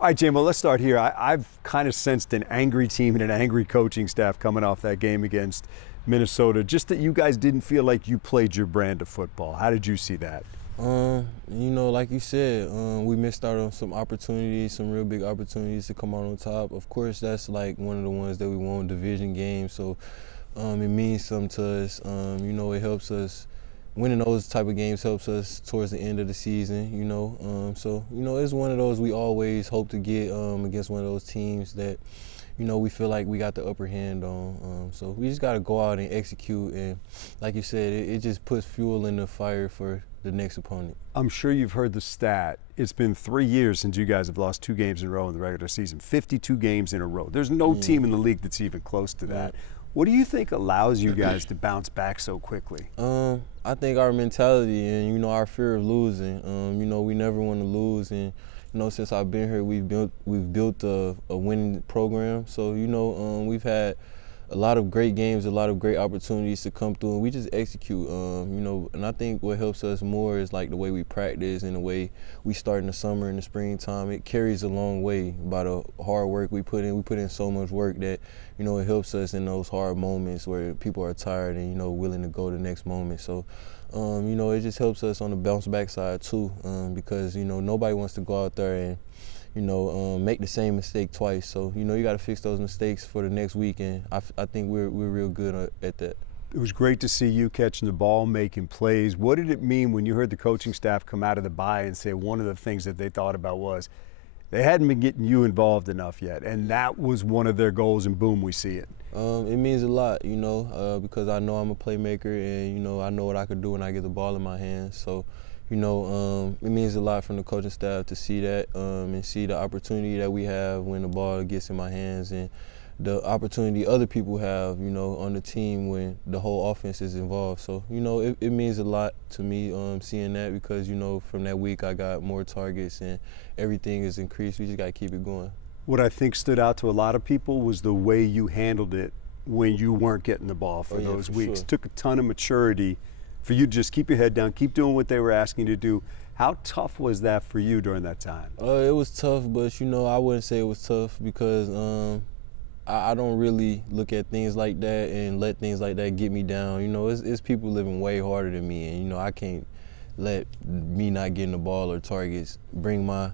All right, Jamo, let's start here. I've kind of sensed an angry team and an angry coaching staff coming off that game against Minnesota. Just that you guys didn't feel like you played your brand of football. How did you see that? Like you said, we missed out on some opportunities, some real big opportunities to come out on top. Of course, that's like one of the ones that we won, division games. So it means something to us. It helps us. Winning those type of games helps us towards the end of the season, it's one of those we always hope to get against one of those teams that, we feel like we got the upper hand on. So we just got to go out and execute. And like you said, it just puts fuel in the fire for the next opponent. I'm sure you've heard the stat. It's been 3 years since you guys have lost 2 games in a row in the regular season, 52 games in a row. There's no team in the league that's even close to that. What do you think allows you guys to bounce back so quickly? I think our mentality and, our fear of losing. We never want to lose. And, since I've been here, we've built a winning program. So, we've had a lot of great games, a lot of great opportunities to come through, and we just execute. And I think what helps us more is like the way we practice and the way we start in the summer and the springtime. It carries a long way by the hard work we put in. We put in so much work that, it helps us in those hard moments where people are tired and, willing to go to the next moment. So, it just helps us on the bounce back side too, because, nobody wants to go out there and make the same mistake twice. So, you got to fix those mistakes for the next week, and I think we're real good at that. It was great to see you catching the ball, making plays. What did it mean when you heard the coaching staff come out of the bye and say one of the things that they thought about was they hadn't been getting you involved enough yet, and that was one of their goals, and boom, we see it? It means a lot, because I know I'm a playmaker, and, I know what I could do when I get the ball in my hands. So, it means a lot from the coaching staff to see that and see the opportunity that we have when the ball gets in my hands and the opportunity other people have, on the team when the whole offense is involved. So, it means a lot to me seeing that because, from that week I got more targets and everything is increased. We just got to keep it going. What I think stood out to a lot of people was the way you handled it when you weren't getting the ball for those weeks. Sure. Took a ton of maturity for you to just keep your head down, keep doing what they were asking you to do. How tough was that for you during that time? It was tough, but, I wouldn't say it was tough because I don't really look at things like that and let things like that get me down. It's people living way harder than me, and, I can't let me not getting the ball or targets bring my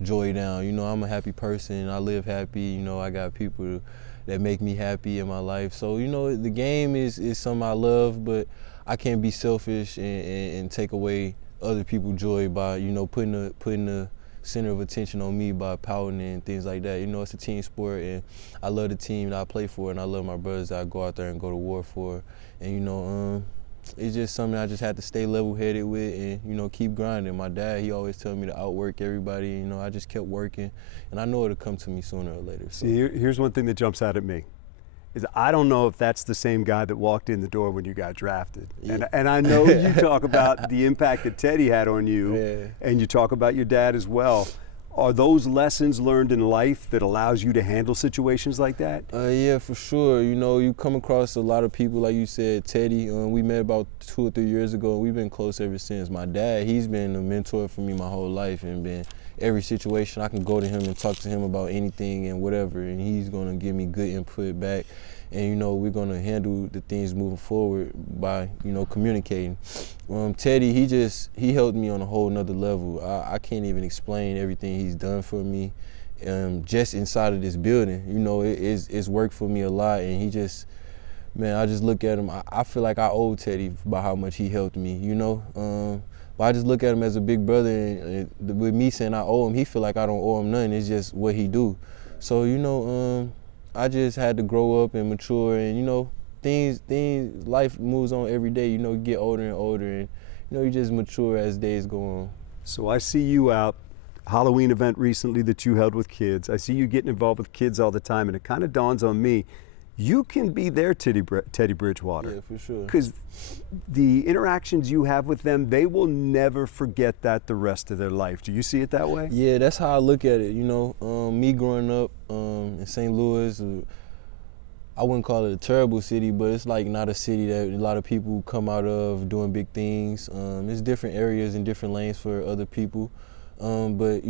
joy down. I'm a happy person. I live happy. I got people that make me happy in my life. So, the game is something I love, but I can't be selfish and take away other people's joy by, putting the center of attention on me by pouting and things like that. It's a team sport, and I love the team that I play for, and I love my brothers that I go out there and go to war for. And, it's just something I just had to stay level-headed with and, keep grinding. My dad, he always told me to outwork everybody. I just kept working, and I know it'll come to me sooner or later. So. See, here's one thing that jumps out at me. Is I don't know if that's the same guy that walked in the door when you got drafted. Yeah. And I know you talk about the impact that Teddy had on you, Yeah. and you talk about your dad as well. Are those lessons learned in life that allows you to handle situations like that? Yeah, for sure. You come across a lot of people, like you said, Teddy. We met about 2 or 3 years ago, and we've been close ever since. My dad, he's been a mentor for me my whole life, and been every situation I can go to him and talk to him about anything and whatever, and he's going to give me good input back. And, we're going to handle the things moving forward by, communicating. Teddy, he helped me on a whole nother level. I can't even explain everything he's done for me just inside of this building. It's worked for me a lot, and I just look at him. I feel like I owe Teddy by how much he helped me, But I just look at him as a big brother, and with me saying I owe him, he feel like I don't owe him nothing. It's just what he do. So, I just had to grow up and mature, and life moves on every day. You get older and older, and you just mature as days go on. So I see you out, Halloween event recently that you held with kids. I see you getting involved with kids all the time, and it kind of dawns on me, you can be their Teddy Bridgewater. Yeah, for sure. Because the interactions you have with them, they will never forget that the rest of their life. Do you see it that way? Yeah, that's how I look at it. Me growing up in St. Louis, I wouldn't call it a terrible city, but it's like not a city that a lot of people come out of doing big things. There's different areas and different lanes for other people. But,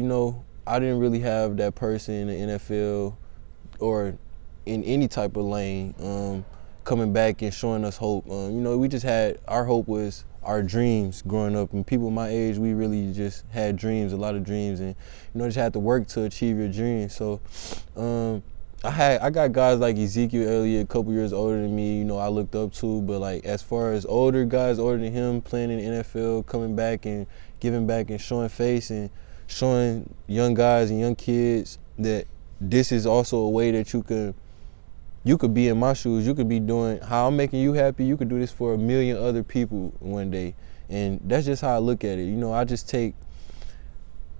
I didn't really have that person in the NFL or in any type of lane coming back and showing us hope. You know, we just had, our hope was our dreams growing up, and people my age, we really just had dreams, a lot of dreams, and you know, just had to work to achieve your dreams. So I got guys like Ezekiel Elliott, a couple years older than me, you know, I looked up to, but like as far as older guys older than him playing in the NFL, coming back and giving back and showing face and showing young guys and young kids that this is also a way that you could be in my shoes. You could be doing how I'm making you happy. You could do this for 1 million other people one day. And that's just how I look at it. You know, I just take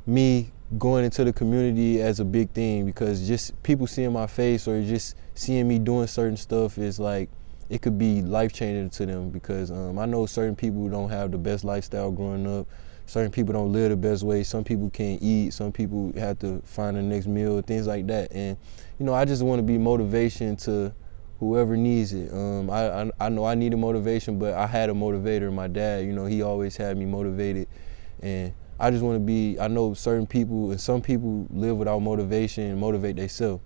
me going into the community as a big thing, because just people seeing my face or just seeing me doing certain stuff is like, it could be life-changing to them, because I know certain people don't have the best lifestyle growing up. Certain people don't live the best way. Some people can't eat. Some people have to find the next meal, things like that. And, you know, I just want to be motivation to whoever needs it. I know I needed motivation, but I had a motivator. My dad, you know, he always had me motivated. And I just want to be, I know certain people and some people live without motivation and motivate themselves.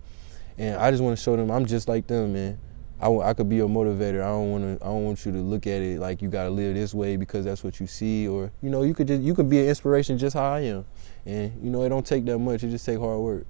And I just want to show them I'm just like them, man. I could be a motivator. I don't want you to look at it like you gotta live this way because that's what you see, or you know, you could be an inspiration just how I am. And you know, it don't take that much. It just take hard work.